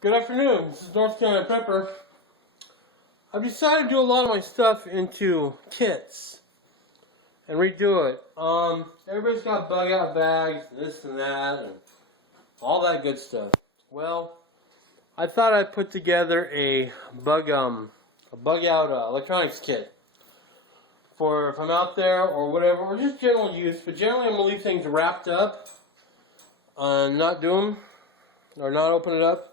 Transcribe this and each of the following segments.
Good afternoon, this is North Carolina Prepper. I've decided to do a lot of my stuff into kits and redo it. Everybody's got bug out bags, this and that, and all that good stuff. Well, I thought I'd put together a bug out electronics kit for if I'm out there or whatever, or just general use. But generally, I'm gonna leave things wrapped up, not do them or not open it up.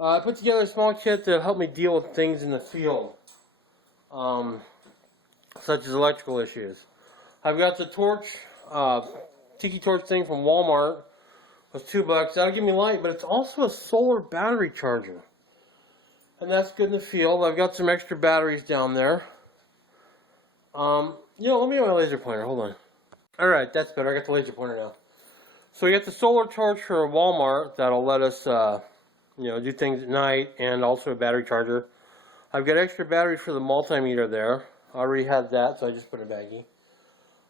I put together a small kit to help me deal with things in the field, such as electrical issues. I've got the torch, tiki torch thing from Walmart. It was $2. That'll give me light, but it's also a solar battery charger, and that's good in the field. I've got some extra batteries down there. Let me get my laser pointer. Hold on. All right, that's better. I got the laser pointer now. So we got the solar torch for Walmart that'll let us do things at night, and also a battery charger. I've got extra batteries for the multimeter there. I already had that, so I just put a baggie.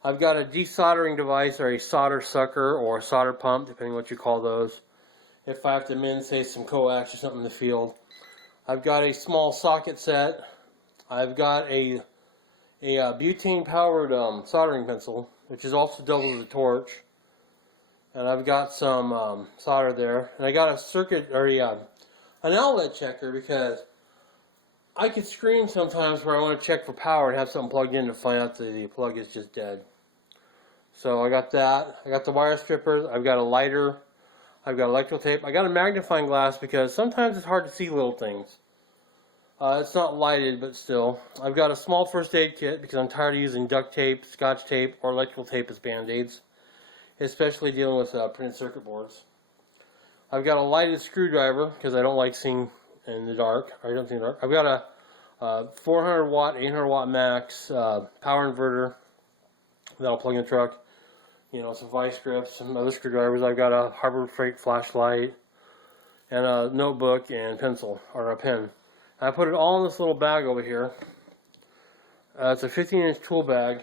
I've got a desoldering device, or a solder sucker, or a solder pump, depending on what you call those, if I have to mend, say, some coax or something in the field. I've got a small socket set. I've got a butane-powered soldering pencil, which is also double as a torch. And I've got some solder there, and I got a circuit or an outlet checker, because I could scream sometimes where I want to check for power and have something plugged in to find out that the plug is just dead. So I got that. I got the wire strippers. I've got a lighter. I've got electrical tape. I got a magnifying glass because sometimes it's hard to see little things. It's not lighted, but still. I've got a small first aid kit because I'm tired of using duct tape, scotch tape, or electrical tape as band-aids, especially dealing with printed circuit boards. I've got a lighted screwdriver because I don't like seeing in the dark. I don't see in the dark. I've got a 400 watt, 800 watt max power inverter that'll plug in the truck. Some vice grips, some other screwdrivers. I've got a Harbor Freight flashlight and a notebook and pencil, or a pen. I put it all in this little bag over here. It's a 15-inch tool bag.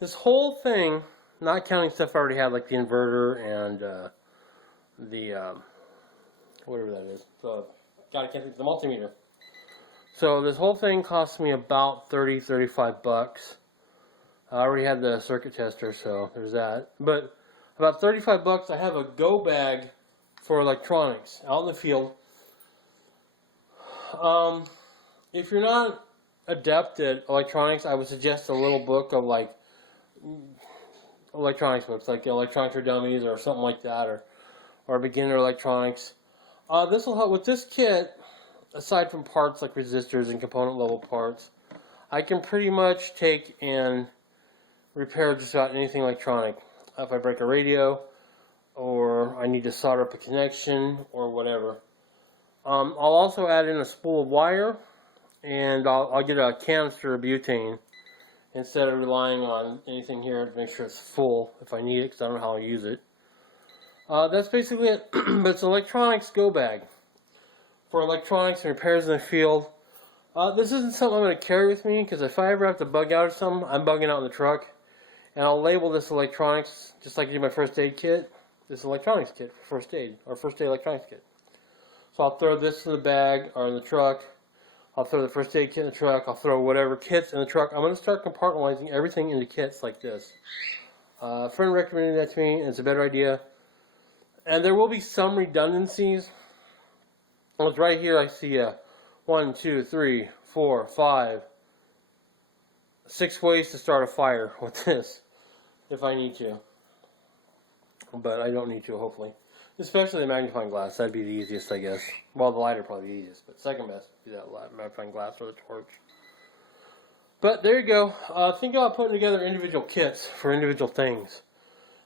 This whole thing, not counting stuff I already had, like the inverter and the whatever that is. I can't think, the multimeter. So this whole thing cost me about $35. I already had the circuit tester, so there's that. But about $35. I have a go bag for electronics out in the field. If you're not adept at electronics, I would suggest a little book of electronics books, like Electronics for Dummies or something like that, or beginner electronics. This will help with this kit. Aside from parts like resistors and component level parts, I can pretty much take and repair just about anything electronic. If I break a radio, or I need to solder up a connection, or whatever. I'll also add in a spool of wire, and I'll get a canister of butane instead of relying on anything here to make sure it's full if I need it, because I don't know how I'll use it. That's basically it. But it's an electronics go bag for electronics and repairs in the field. This isn't something I'm going to carry with me, because if I ever have to bug out or something, I'm bugging out in the truck. And I'll label this electronics, just like I do my first aid kit. This electronics kit for first aid, or first aid electronics kit. So I'll throw this in the bag, or in the truck. I'll throw the first aid kit in the truck. I'll throw whatever kits in the truck. I'm going to start compartmentalizing everything into kits like this. A friend recommended that to me, and it's a better idea. And there will be some redundancies. Well, right here I see 1, 2, 3, 4, 5, 6 ways to start a fire with this, if I need to. But I don't need to, hopefully. Especially the magnifying glass. That'd be the easiest, I guess. Well, the lighter probably the easiest, but second best would be that magnifying glass or the torch. But there you go. Think about putting together individual kits for individual things.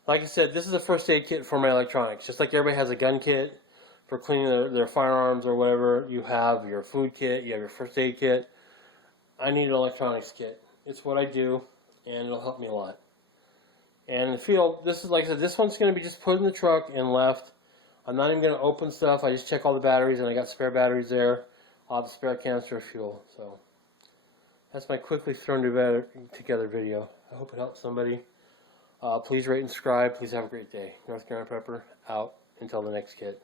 Like I said, this is a first aid kit for my electronics. Just like everybody has a gun kit for cleaning their firearms or whatever. You have your food kit, you have your first aid kit. I need an electronics kit. It's what I do, and it'll help me a lot. And in the field, this is, like I said, this one's going to be just put in the truck and left. I'm not even going to open stuff. I just check all the batteries, and I got spare batteries there. I'll have a spare canister of fuel. So that's my quickly thrown together video. I hope it helps somebody. Please rate and subscribe. Please have a great day. North Carolina Prepper, out. Until the next kit.